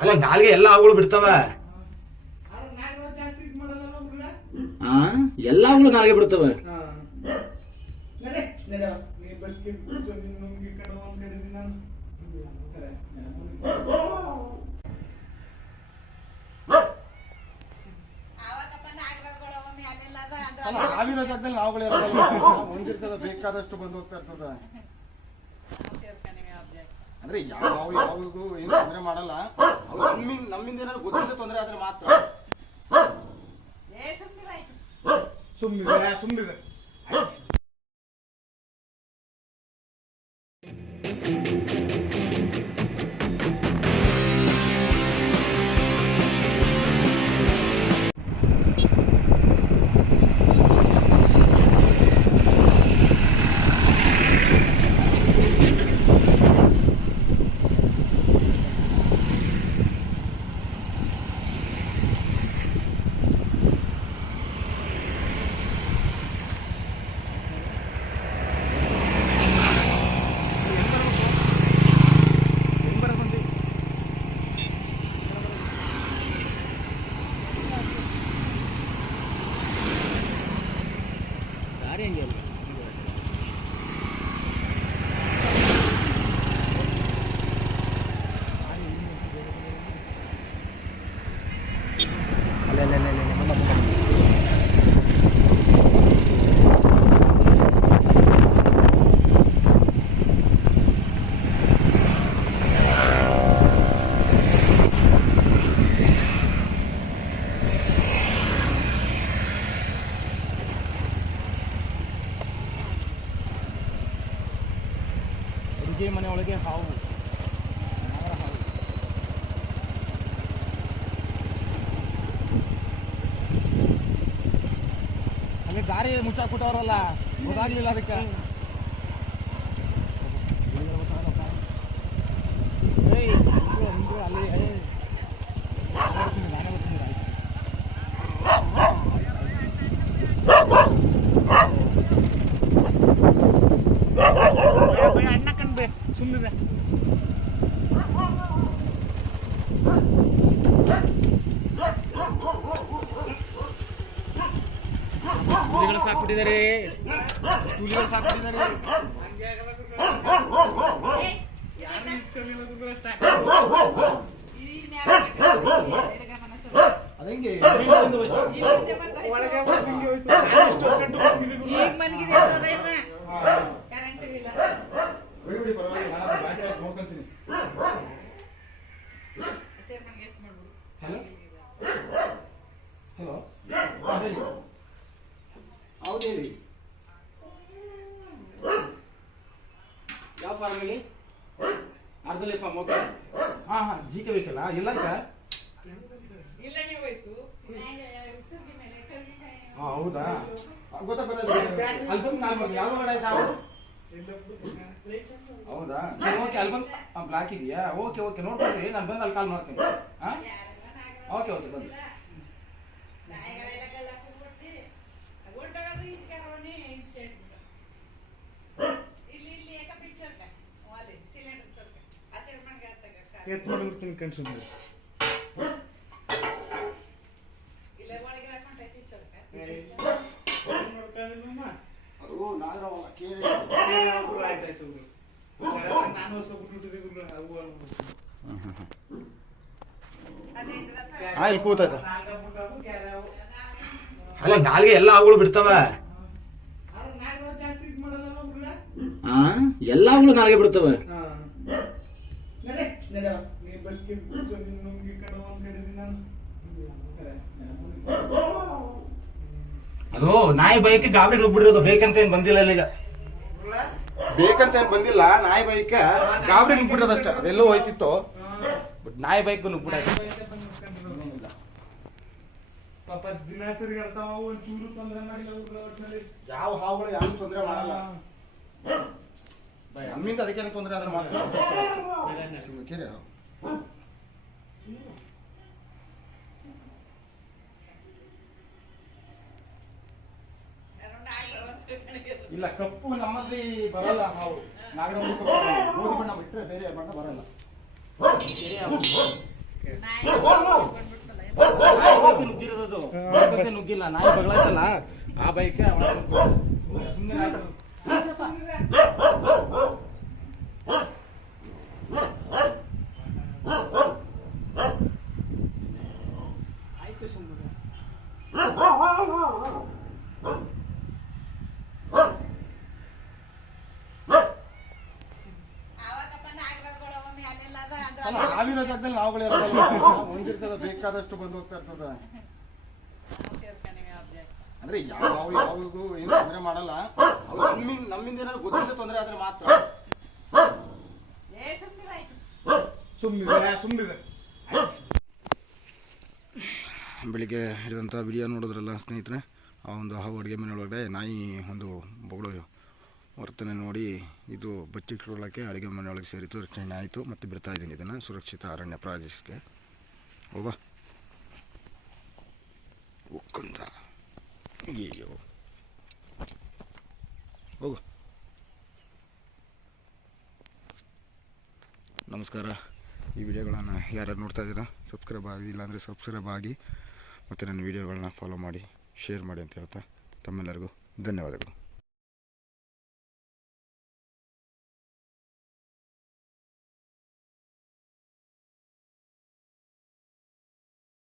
ಅಲ್ಲ ನಾಲ್ಗೆ ಎಲ್ಲ ಹಾವುಗಳು ಬಿಡ್ತವೆ. ಎಲ್ಲ ಹಾವುಗಳು ನಾಲ್ಗೆ ಬಿಡ್ತವೆ. ನಾವಿರೋ ಜಾಗದಲ್ಲಿ ನಾವುಗಳು ಇರೋದಲ್ಲ, ಹೊಂದಿರ್ತದ ಬೇಕಾದಷ್ಟು ಬಂದು ಹೋಗ್ತಾ ಇರ್ತದ. ಅಂದ್ರೆ ಯಾವುದು ಏನು ತೊಂದರೆ ಮಾಡಲ್ಲ. ನಮ್ಮಿಂದ ಏನಾದ್ರು ಗೊತ್ತಿಲ್ಲ ತೊಂದರೆ ಆದ್ರೆ ಮಾತ್ರ ಸುಮ್ಮನೆ ಅಡುಗೆ ಮನೆ ಒಳಗೆ ಹಾವು, ಅಲ್ಲಿ ದಾರಿ ಮುಚ್ಚಾಕ್ಬಿಟ್ಟವ್ರಲ್ಲ, ಗೊತ್ತಾಗ್ಲಿಲ್ಲ ಅದಕ್ಕೆ. ಅಲ್ಲಿ ಅಣ್ಣ ಕಣ್ಬೆ ಸುಮ್ಮನೆ ಹುಲಿಗಳು ಸಾಕ್ಬಿಟ್ಟಿದ್ದಾರೆ, ಹುಲಿಗಳು ಸಾಕ್ಬಿಟ್ಟಿದ್ದಾರೆ. ಅದಂಗೆ ನೋಡ್ಕೊಂತೀನಿ. ಹಲೋ ಹಲೋ ಹೇಳಿ, ಹೌದು ಹೇಳಿ. ಯಾವ ಫಾರ್ಮಲ್ಲಿ? ಅರ್ಧಲೆ ಫಾರ್ಮ್. ಓಕೆ. ಹಾಂ ಜಿ ಕೆ ಬೇಕಲ್ಲ, ಇಲ್ಲ ಆಯ್ತಾ? ಹಾಂ ಹೌದಾ, ಗೊತ್ತಾಗಲ್ಲ. ಅಲ್ಲಿ ಬಂದು ಕಾಲ್ ಮಾಡಿ. ಯಾವ ಗಾಡಿ ಆಯ್ತಾ? ಹೌದಾ, ಸರಿ ಓಕೆ. ಅಲ್ಲಿ ಬಂದು ಬ್ಲಾಕ್ ಇದೆಯಾ? ಓಕೆ ಓಕೆ, ನೋಡ್ಕೊಳ್ರಿ. ನಾನು ಬಂದು ಅಲ್ಲಿ ಕಾಲ್ ಮಾಡ್ತೀನಿ. ಹಾಂ ಓಕೆ ಓಕೆ, ಬನ್ನಿ. ಎತ್ಕೊಂಡ್ಬಿಡ್ತೀನಿ ಕಣ್ಸುಂದ್ರೆ. ಅದು ನಾಗರವಲ್ಲ, ಇಲ್ಲಿ ಕೂತಾಯ್ತ. ಅಲ್ಲ ನಾಲ್ಗೆ ಎಲ್ಲ ಹಾವುಗಳು ಬಿಡ್ತವೆ. ಎಲ್ಲ ಹಾವುಗಳು ನಾಲ್ಗೆ ಬಿಡ್ತವೆ. ಅದು ನಾಯಿ ಬೈಕ್ ಗಾಬರಿ ನುಗ್ಬಿಡಿರೋದು. ಬೇಕಂತ ಏನ್ ಬಂದಿಲ್ಲ ಇಲ್ಲಿಗ, ಬೇಕಂತ ಏನ್ ಬಂದಿಲ್ಲ. ನಾಯಿ ಬೈಕ್ ಗಾಬರಿ ನುಗ್ಬಿಟ್ಟಿರೋದಷ್ಟೇ, ಅದೆಲ್ಲೋ ಹೋಯ್ತಿತ್ತು. ಬಟ್ ನಾಯಿ ಬೈಕ್ ನುಗ್ಬಿಡಾಯ್ತು. ಯಾವ ಹಾವುಗಳು ಯಾವ ತೊಂದರೆ ಮಾಡಲ್ಲ. ನಮ್ಮಿಂದ ಅದಕ್ಕೇನು ತೊಂದರೆ ಆದ್ರೆ ಮಾತ್ರ. ಇಲ್ಲ, ಕಪ್ಪು ನಮ್ಮಲ್ಲಿ ಬರಲ್ಲ. ಹಾವು ನಾಗರ ಗೋಧಿ ಬಣ್ಣ ಬಿಟ್ಟರೆ ಬೇರೆ ಬಣ್ಣ ಬರಲ್ಲ. ನುಗ್ಗಿರೋದು ಬೈಕಂತೆ ನುಗ್ಗಿಲ್ಲ, ನಾಯಿ ಬಗಳಾಯ್ತಲ್ಲ ಆ ಬೈಕ್ ನಾವಿರೋ ಜಾಗದಲ್ಲಿ ನಾವುಗಳು ಇರೋದಲ್ಲ, ಹೊಂದಿರ್ತದ ಬೇಕಾದಷ್ಟು ಬಂದು ಹೋಗ್ತಾ ಇರ್ತದ. ಅಂದ್ರೆ ಯಾವ್ದು ಏನು ತೊಂದರೆ ಮಾಡಲ್ಲ, ನಮ್ಮಿಂದ ಏನಾದ್ರು ಗೊತ್ತಿಲ್ಲ ತೊಂದರೆ ಆದ್ರೆ ಮಾತ್ರ. ಬೆಳಿಗ್ಗೆ ಹಿಡಿದಂಥ ವಿಡಿಯೋ ನೋಡಿದ್ರಲ್ಲ ಸ್ನೇಹಿತರೆ, ಆ ಒಂದು ಹಾವು ಅಡುಗೆ ಮನೆ ಒಳಗಡೆ ನಾಯಿ ಒಂದು ಬಗಳು ವರ್ತನೆ ನೋಡಿ ಇದು ಬಚ್ಚಿಟ್ಕೊಳ್ಳೋಕ್ಕೆ ಅಡುಗೆ ಮನೆಯೊಳಗೆ ಸೇರಿತು, ರಕ್ಷಣೆ ಆಯಿತು. ಮತ್ತು ಬಿಡ್ತಾ ಇದ್ದೀನಿ ಇದನ್ನು ಸುರಕ್ಷಿತ ಅರಣ್ಯ ಪ್ರದೇಶಕ್ಕೆ. ಹೋಗ ಒಕ್ಕಂದ ಅಯ್ಯೋ ಹೋಗು. ನಮಸ್ಕಾರ. ಈ ವಿಡಿಯೋಗಳನ್ನು ಯಾರ್ಯಾರು ನೋಡ್ತಾ ಇದ್ದೀರಾ ಸಬ್ಸ್ಕ್ರೈಬ್ ಆಗಿ, ಇಲ್ಲಾಂದರೆ ಸಬ್ಸ್ಕ್ರೈಬ್ ಆಗಿ ಮತ್ತು ನನ್ನ ವಿಡಿಯೋಗಳನ್ನ ಫಾಲೋ ಮಾಡಿ, ಶೇರ್ ಮಾಡಿ ಅಂತ ಹೇಳ್ತಾ ತಮ್ಮೆಲ್ಲರಿಗೂ ಧನ್ಯವಾದಗಳು.